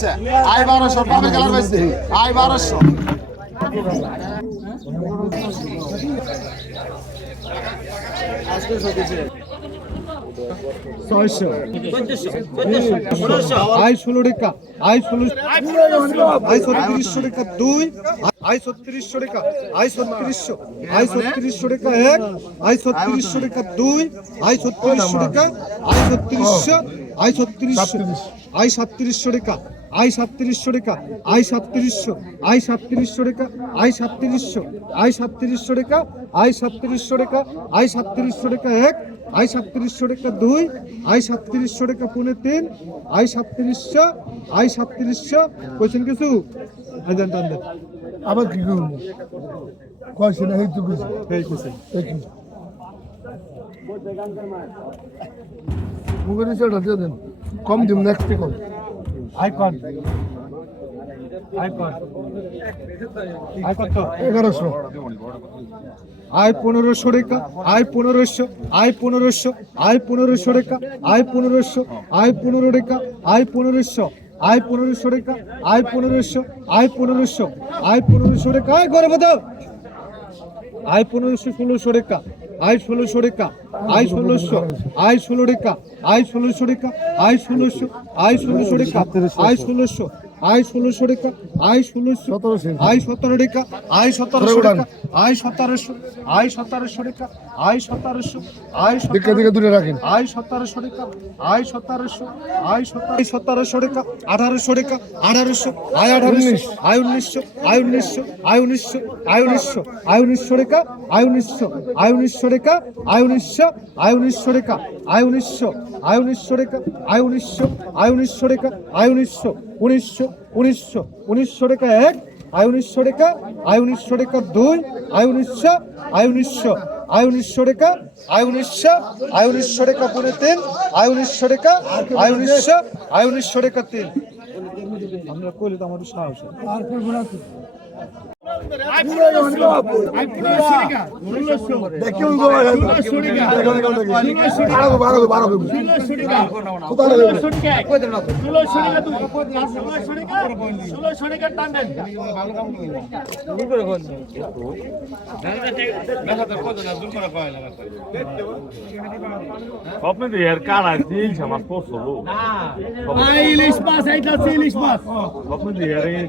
পাইছে আই বারোশো বাপের কালার পাইছে আই বারোশো। ছয়শো। আই ষোলো টাকা আই ষোলো আই ছত্রিশশো টাকা দুই আই ছত্রিশশো টাকা আই ছত্রিশশো আই ছত্রিশশো টাকা এক আই ছত্রিশশো টাকা দুই আই ছত্রিশশো টাকা আই ছত্রিশশো আই ছত্রিশশো আই সাতত্রিশশো টাকা আই সাতত্রিশশো টাকা আই সাতত্রিশশো আই সাতত্রিশশো টাকা আই সাতত্রিশশো আই সাতত্রিশশো টাকা আই সাতত্রিশশো টাকা আই সাতত্রিশশো টাকা এক আই সাতত্রিশশো টাকা দুই আই সাতত্রিশশো টাকা পৌনে তিন আই সাতত্রিশশো আই সাতত্রিশশো। কোয়েশ্চেন কিছু? আবার কি করব? কয়ছে না এই তো কিছু এই কোয়েশ্চেন মুখে নিচে দেন। কম দিন নেক্সট কম। আই কন আই কন আই কত এগারোশো। আয় পনেরোশো রেখা আয় পনেরোশো আয় পনেরোশো আয় পনেরোশো রেখা আয় পনেরোশো আয় পনেরো রেখা আয় পনেরোশো আয় পনেরোশো রেখা আয় পনেরোশো আয় পনেরোশো আয় পনেরোশো রেখা। আয় গর্ব দাও আয় পনেরোশো, ষোলোশো রেখা। আয় ষোলোশো রেখা আয় ষোলোশো আয় ষোলো রেখা আয় ষোলোশো রেখা আয় ষোলোশো আয় ষোলোশো রেখা আয় ষোলোশো আয় ষোলোশো রেখা আয় ষোলোশো আয় সতেরো রেখা আয় সতেরোশো রেখা আয় সতেরোশো আয় সতেরোশো রেখা আয় সতেরোশো আয় দিকে দিকে দূরে রাখেন আয় সতেরোশো রেখা আয় সতেরোশো আয় সতেরো সতেরোশো রেখা আঠারোশো রেখা আঠারোশো আয় আঠারোশো আয় উনিশশো আয় উনিশশো আয় উনিশশো আয় উনিশশো আয় উনিশশো রেখা আয় উনিশশো আয় উনিশশো রেখা আয় উনিশশো আয় উনিশশো রেখা আয় উনিশশো আয় উনিশশো রেখা আয় উনিশশো আয় উনিশশো রেখা আয় উনিশশো উনিশশো উনিশশো উনিশশো রেখা এক আয় উনিশশো রেখা আয় উনিশশো রেখা দুই আয় উনিশশো আয় উনিশশো আয় উনিশশো রেখা আয় উনিশশো আয় উনিশশো রেখা পুনে তিন আয় উনিশশো রেখা আয় উনিশশো আয় উনিশশো রেখা তিন আমরা কইলে তো আমাদের সাহস। আর আপনি তো এর কারা দিয়েছে আমার পড়ছো ইলিশ মাছ এইটা ইলিশ মাছ আপনি তো এর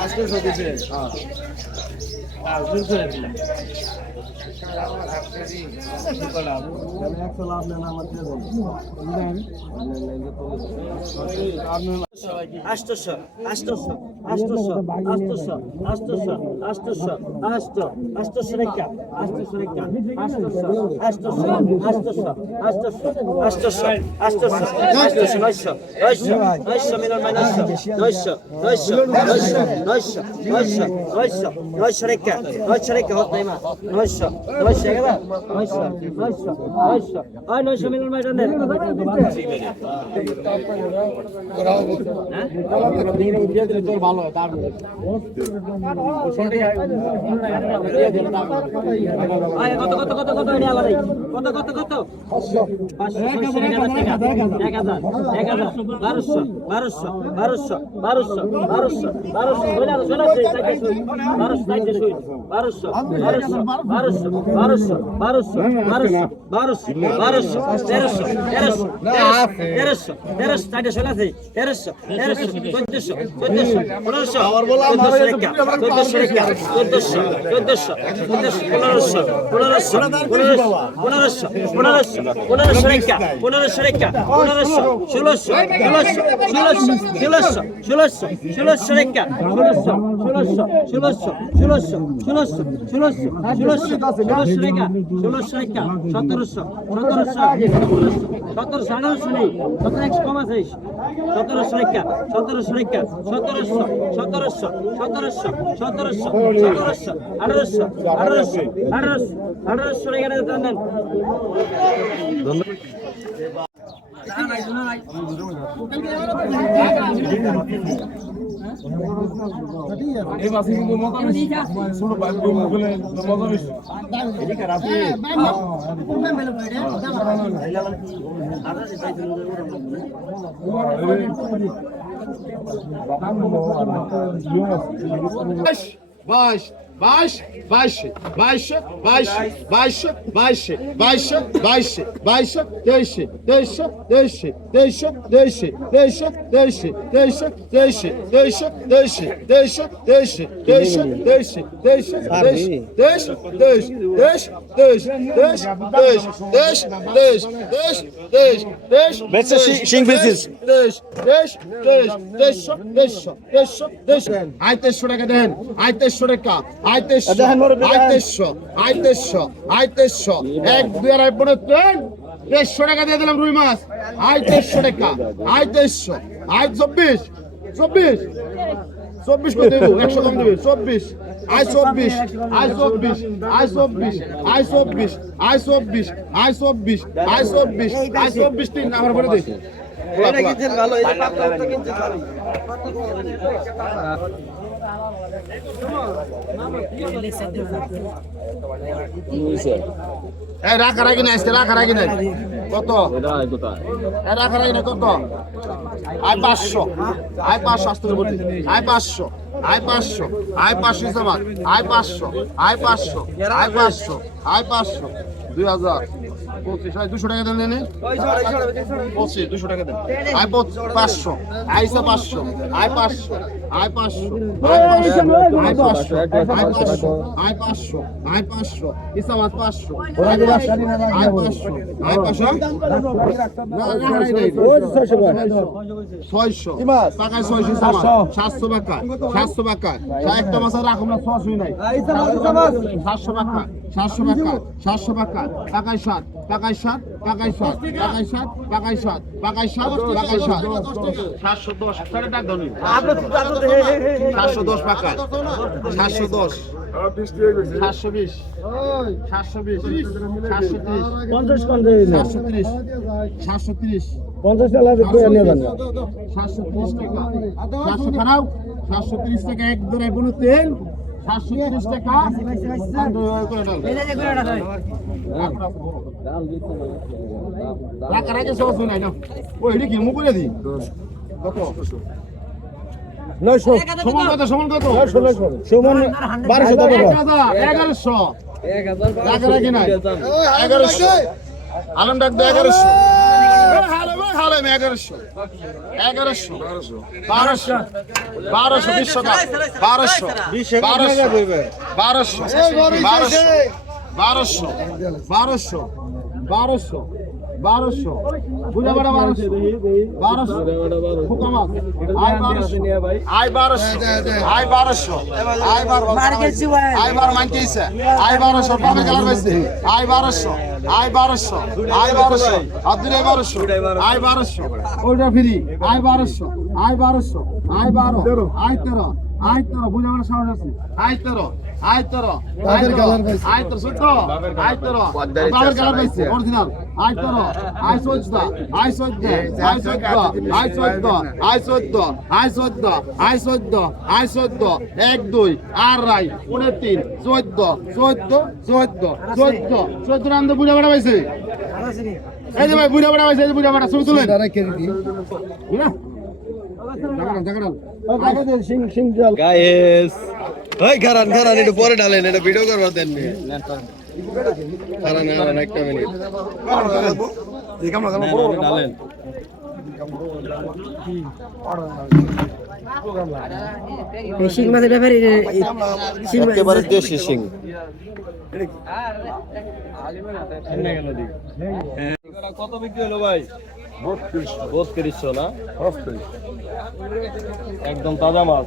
আজকে সতেছে হ্যাঁ। আজকে ধরে দিলাম আষ্টশো আষ্টশো। আষ্টশো আষ্টশো আষ্টশো আষ্টশো আষ্ট আষ্টশো রেখা আষ্টশো রেখা আষ্টশো আষ্টশো আষ্টশো আষ্টশো আষ্টশো আষ্টশো আষ্টশো নয়শো নয়শো নয়শো মিলন ভাই নয়শো নয়শো নয়শো নয়শো নয়শো নয়শো নয়শো রেখা নয়শো রেখা হত নাই মা নয়শো নয়শো এগারো নয়শো নয়শো নয়শো হয় নয়শো মিলন ভাই জানেন আয় কত কত কত কত এটা আলাদাই কত কত কত এক হাজার এক হাজার বারোশো বারোশো বারোশো বারোশো বারোশো বারোশো বারোশো বারোশো বারোশো বারোশো বারোশো বারোশো তেরোশো তেরোশো তেরোশো তেরোশো শুই আছে তেরোশো চোদ্দশো চোদ্দশো সতেরোশো সতেরোশো সতেরোশো সতেরোশো সতেরোশো সতেরোশো সতেরোশো সতেরোশো আঠারোশো আঠারোশো আঠারোশো আঠারোশো এখানে এই বাসে কিন্তু মজা বেশি ছোট বাইক মোবাইলে মজা বেশি এদিকে রাতে আদা দিতে Baş, baş. Baş, başı, başı, başı, başı, başı, başı, başı, başı, döşü, döşü, döşü, döşü, döşü, döşü, döşü, döşü, döşü, döşü, döşü, döşü, döşü, döşü, döşü, döşü, döşü, döş, döş, döş, döş, döş, döş, döş, döş, döş, döş, döş. Mesela şingfesiz. Döş, döş, döş, döş, döş, döş, döş. Ayteş şuraya giden, ayteş şuraya. আয় তেইশশো আয় তেইশশো এক দুই আড়াই পনেরো তেইশশো টাকা দিয়ে দিলাম রুই মাছ। আয় তেইশশো টাকা আয় তেইশশো আয় চব্বিশ চব্বিশ চব্বিশ করে দেবো একশো কম দেবে। চব্বিশ আয় চব্বিশ আয় চব্বিশ আয় চব্বিশ আয় চব্বিশ আয় চব্বিশ আয় চব্বিশ আয় চব্বিশ আয় চব্বিশ তিন আমার করে দে। এই রাখা রাখি না আজকে রাখা রাখি নাই। কত? রাখা রাখি না কত? আয় পাঁচশো আয় পাঁচশো আসতে বলছি আয় পাঁচশো আয় পাঁচশো আয় পাঁচশো হিসাব আয় পাঁচশো আয় পাঁচশো, আয় দুই হাজার। দুশো টাকা দেন দেনে পঁচিশ দুশো টাকা দেন আয় পাঁচশো আইসা পাঁচশো আয় পাঁচশো আয় পাঁচশো আয় পাঁচশো আয় পাঁচশো আয় পাঁচশো আয় পাঁচশো আয় পাঁচশো আজ পাঁচশো আয় পাঁচশো আয় পাঁচশো আয়। ছয়শো টাকায় ছয়শো সাতশো টাকা সাতশো টাকা একটা মাসে রাখুন না ছশোই নাই সাতশো টাকা সাতশো টাকা সাতশো টাকা টাকায় সাত টাকায় সাত টাকায় সাত টাকায় সাত টাকায় সাত টাকায় সাত টাকায় সাত। সাতশো দশ সাতশো দশ টাকা। সাতশো দশ। সাতশো বিশ। সাতশো বিশ। সাতশো ত্রিশ। পঞ্চাশ সাতশো ত্রিশ। সাতশো ত্রিশ। পঞ্চাশ সাতশো ত্রিশ টাকা। সাতশো খারাপ সাতশো ত্রিশ টাকা। এক দূরে কোনো ত্রিশ টাকা রাখা রাখে সব শুনাই না ওই এটা কি মুখ করে দি কত নয়শো সমান কত সমান কত নয়শো নয়শো সমান বারোশো টাকা এগারোশো। রাখা রাখি নাই এগারোশো আলম ডাক দে এগারোশো। হালাম এগারোশো। এগারোশো। বারোশো। বারোশো বিশশো বারোশো। বারোশো। বারোশো। বারোশো। বারোশো। বারোশো। বারোশো। বারোশো বুঝা বারো বারোশো বারোশো ফুকা মাছ আই বারোশো আই বারোশো আই বারোশো আই বারো আই বার মানতেছে আই বারোশো পাবে গেলার বেশি আই বারোশো আই বারোশো আই বারোশো আব্দুল আই বারোশো তেরো আই তেরো বুঝা সাহস আছে আই তেরো আয় তেরো। আয় তেরো। আয় তেরো সত্য আয় তেরো। বাবার কালার পাইছে। অরিজিনাল আয় তেরো। আয় চোদ্দ আয় চোদ্দ আয় চোদ্দ আয় চোদ্দ আয় চোদ্দ আয় চোদ্দ আয় চোদ্দ আয় চোদ্দ এক দুই। আর রাই পনেরো তিন। চোদ্দ। চোদ্দ। চোদ্দ। চোদ্দ। চোদ্দ রান বুড়া বেড়া পাইছে। এই যে ভাই বুড়া বেড়া পাইছে এই যে বুড়া বেড়া। শুরু তুলেন। ওই খারান খারান একটু পরে ডালেন এটা ভিডিও করবার দেন নি। খারান খারান একটা মিনিট। ডালেন এই শিং মাছের ব্যাপারে একেবারে দেশি সিং কত বিক্রি হলো ভাই? বত্রিশশো না? একদম তাজা মাছ।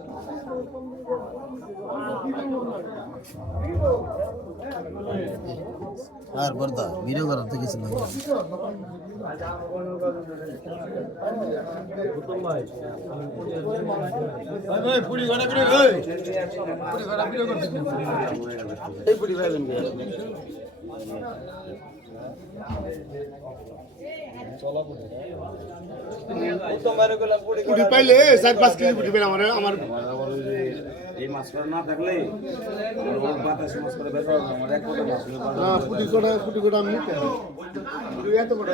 আর বর্দা ভিডিও করার তো কিছু নাই। পুটি পাইলে চার পাঁচ কেজি পুটি আমার আমার এই মাছটা না থাকলে বাতাসে মাছ করে বের করব আমার এক কোটা মাছ হলে পুটি কটা পুটি কটা আমি নিতে এত কটা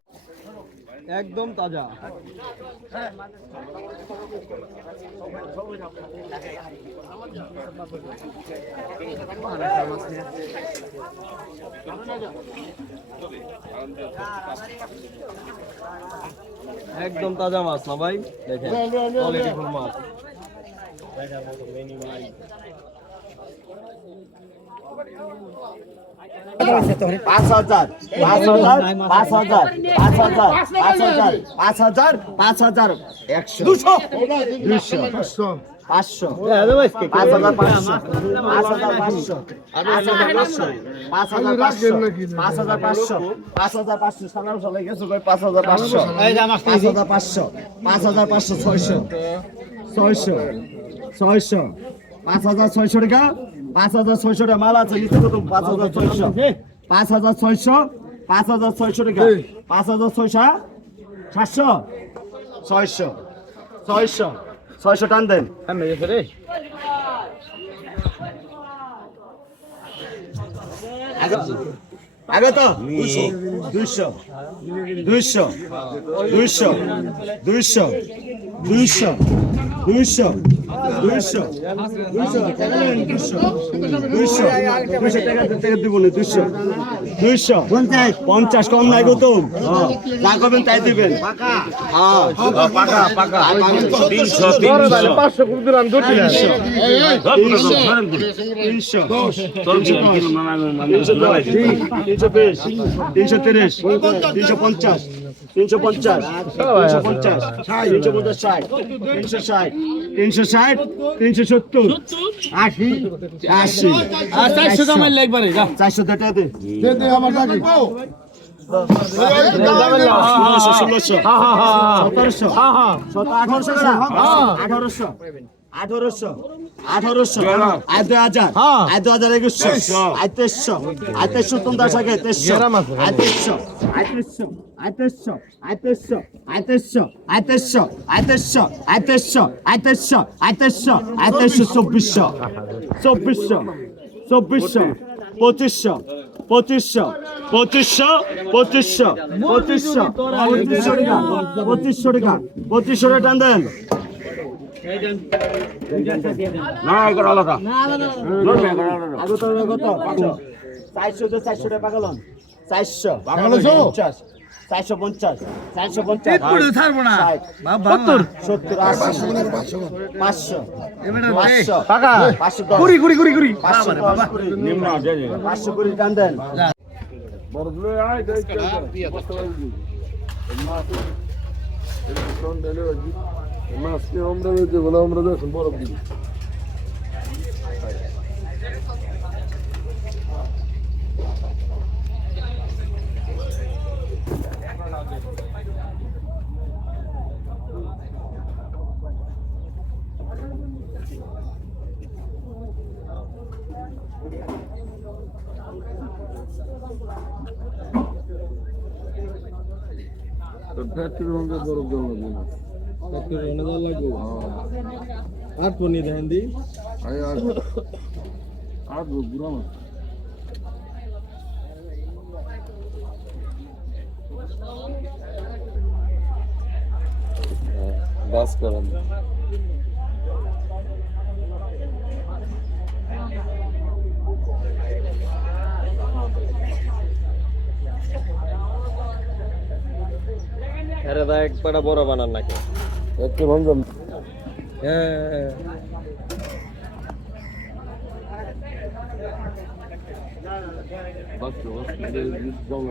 একদম তাজা। একদম তাজা মাছ না ভাই? দেখেন কোয়ালিটি ফুল মাছ। পাঁচ হাজার। পাঁচ হাজার পাঁচ হাজার পাঁচ হাজার পাঁচ হাজার পাঁচ হাজার পাঁচ হাজার একশো। দুশো। দুশো পাঁচশো। পাঁচ হাজার পাঁচশো। পাঁচ হাজার পাঁচশো। পাঁচ হাজার পাঁচশো পাঁচ হাজার পাঁচশো। পাঁচ হাজার পাঁচশো। পাঁচ হাজার পাঁচশো সালাম চলে গেছে কই পাঁচ হাজার পাঁচশো। পাঁচ হাজার পাঁচশো। পাঁচ হাজার পাঁচশো ছয়শো। ছয়শো। ছয়শো। পাঁচ হাজার ছয়শো টাকা, পাঁচ হাজার ছয়শো টাকা মাল আছে নিচে কত পাঁচ হাজার ছয়শো। পাঁচ হাজার ছয়শো, পাঁচ হাজার ছয়শো টাকা, পাঁচ হাজার ছয়শো, সাতশো, ছয়শো ছয়শো ছয়শো টান দেন। আগে তো দুইশো দুইশো দুইশো দুইশো দুইশো দুইশো দুইশো। দুইশো। দুইশো। টাকা টাকা দিব না দুইশো। দুইশো। পঞ্চাশ। কম নাই গো তো যা করবেন তাই দিবেন। হ্যাঁ। বিশ তিনশো তিরিশ। তিনশো পঞ্চাশ। তিনশো পঞ্চাশ। তিনশো পঞ্চাশ। তিনশো পঞ্চাশ ষাট। তিনশো ষাট। তিনশো ষাট। ষাট তিনশো সত্তর আশি আশি। চারশো দামের লেখবারে চারশো টাকা দে আমার হ্যাঁ, হ্যাঁ, হ্যাঁ। আঠারোশো। আঠারোশো আঠারোশো। আঠারোশো আয় দু হাজার আয় দু হাজার একুশশো আয় তেইশশো আয় তেইশশো পঞ্চাশ আগে তেইশশো আয় তেইশশো আয় তেইশশো আয় তেইশশো আয় তেইশশো আয় তেইশশো আয় তেইশশো আয় তেইশশো আয় তেইশশো আয় তেইশশো আয় তেইশশো আয় তেইশশো চব্বিশশো চব্বিশশো চব্বিশশো পঁচিশশো পঁচিশশো পঁচিশশো পঁচিশশো পঁচিশশো পঁচিশশো টাকা পঁচিশশো টাকা পঁচিশশো টাকা টান দেন আগে তো কত চারশো তো চারশো টাকা পাগলন চারশো পঞ্চাশ চারশো পঞ্চাশ চারশো পঞ্চাশ না সত্তর সত্তর আশি দেন Maske আমরা রয়েছে বলে আমরা দেখুন বরফ দিবি পেট্রোল বরফ জমা দিয়ে দিই আর পনি দেন দি। বাস করেন। আরে দা এক পাটা বড় বানান নাকি? একটু রঞ্জন হ্যাঁ বাস বাস